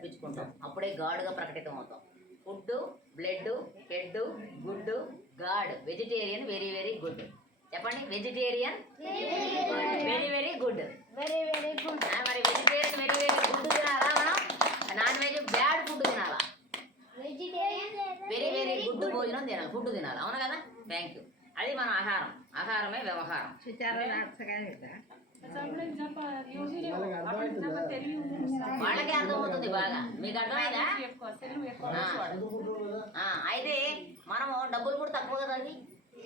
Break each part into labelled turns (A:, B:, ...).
A: అనిపించుకుంటాం అప్పుడే గాడ్గా ప్రకటితం అవుతాం food blood head good. God vegetarian very very good. చెప్పండి vegetarian very very good.
B: Very very good.
A: మరి వెజిటేరియన్ వెరీ వెరీ గుడ్ తినాలా మనం? నాన్ వెజ్ బ్యాడ్ ఫుడ్ తినాలా?
B: Vegetarian
A: very very good. భోజనం తినాలి ఫుడ్ తినాలి. అవును కదా? థ్యాంక్ యూ అది మన ఆహారం. ఆహారమే వ్యవహారం. వాళ్ళకే అర్థమవుతుంది బాగా. మీకు అర్థమైందా? అయితే మనము డబ్బులు కూడా తక్కువ కదా అది?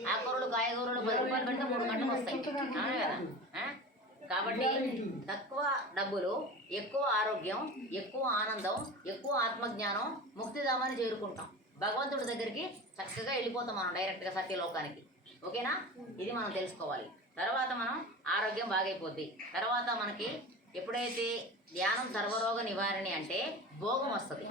A: ఆకుకూరలు కాయగూరలు పది రూపాయలు పెడితే మూడు గంటలు వస్తాయి. అవును కదా? కాబట్టి తక్కువ డబ్బులు ఎక్కువ ఆరోగ్యం ఎక్కువ ఆనందం ఎక్కువ ఆత్మజ్ఞానం ముక్తిధామాన్ని చేరుకుంటాం. భగవంతుడి దగ్గరికి చక్కగా వెళ్ళిపోతాం మనం డైరెక్ట్గా సత్యలోకానికి. ఓకేనా? ఇది మనం తెలుసుకోవాలి. తర్వాత మనం ఆరోగ్యం బాగైపోద్ది. తర్వాత మనకి ఎప్పుడైతే ధ్యానం సర్వరోగ నివారణి అంటే భోగం వస్తుంది.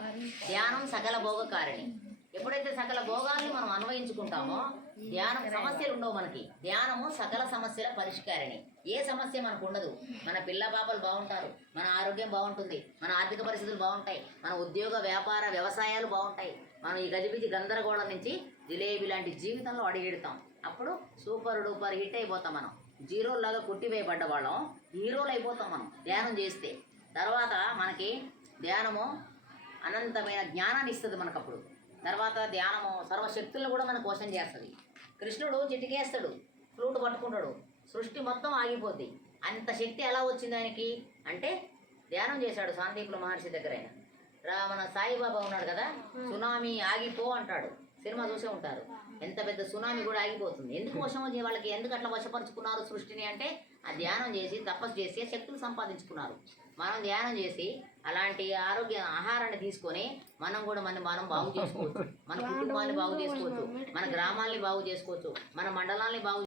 A: ధ్యానం సకల భోగకారిణి. ఎప్పుడైతే సకల భోగాల్ని మనం అన్వయించుకుంటామో ధ్యానం సమస్యలు ఉండవు మనకి. ధ్యానము సకల సమస్యల పరిష్కారిణి. ఏ సమస్య మనకు ఉండదు మన పిల్ల పాపలు బాగుంటారు. మన ఆరోగ్యం బాగుంటుంది. మన ఆర్థిక పరిస్థితులు బాగుంటాయి. మన ఉద్యోగ వ్యాపార వ్యవసాయాలు బాగుంటాయి. మనం ఈ గజిబిజి గందరగోళం నుంచి జిలేబీ లాంటి జీవితంలో అడిగెడతాం. అప్పుడు సూపర్ డూపర్ హిట్ అయిపోతాం మనం. జీరోలాగా కొట్టివేయబడ్డ వాళ్ళం. హీరోలు అయిపోతాం మనం ధ్యానం చేస్తే. తర్వాత మనకి ధ్యానము అనంతమైన జ్ఞానాన్ని ఇస్తుంది మనకు అప్పుడు తర్వాత ధ్యానము సర్వశక్తులను కూడా మనకు వశం చేస్తుంది. కృష్ణుడు చిటికేస్తాడు ఫ్లూట్ పట్టుకుంటాడు. సృష్టి మొత్తం ఆగిపోద్ది. అంత శక్తి ఎలా వచ్చింది ఆయనకి? అంటే ధ్యానం చేశాడు శాంతిపుల మహర్షి దగ్గర ఆయన మన సాయిబాబా ఉన్నాడు కదా సునామీ ఆగిపో అంటాడు. సినిమా చూసే ఉంటారు. ఎంత పెద్ద సునామీ కూడా ఆగిపోతుంది. ఎందుకు వశం వాళ్ళకి ఎందుకు అట్లా వశపరుచుకున్నారు సృష్టిని అంటే ఆ ధ్యానం చేసి తపస్సు చేసి శక్తులు సంపాదించుకున్నారు. మనం ధ్యానం చేసి అలాంటి ఆరోగ్య ఆహారాన్ని తీసుకొని మనం కూడా మన మనం బాగు చేసుకోవచ్చు. మన కుటుంబాన్ని బాగు చేసుకోవచ్చు. మన గ్రామాల్ని బాగు చేసుకోవచ్చు. మన మండలాల్ని బాగు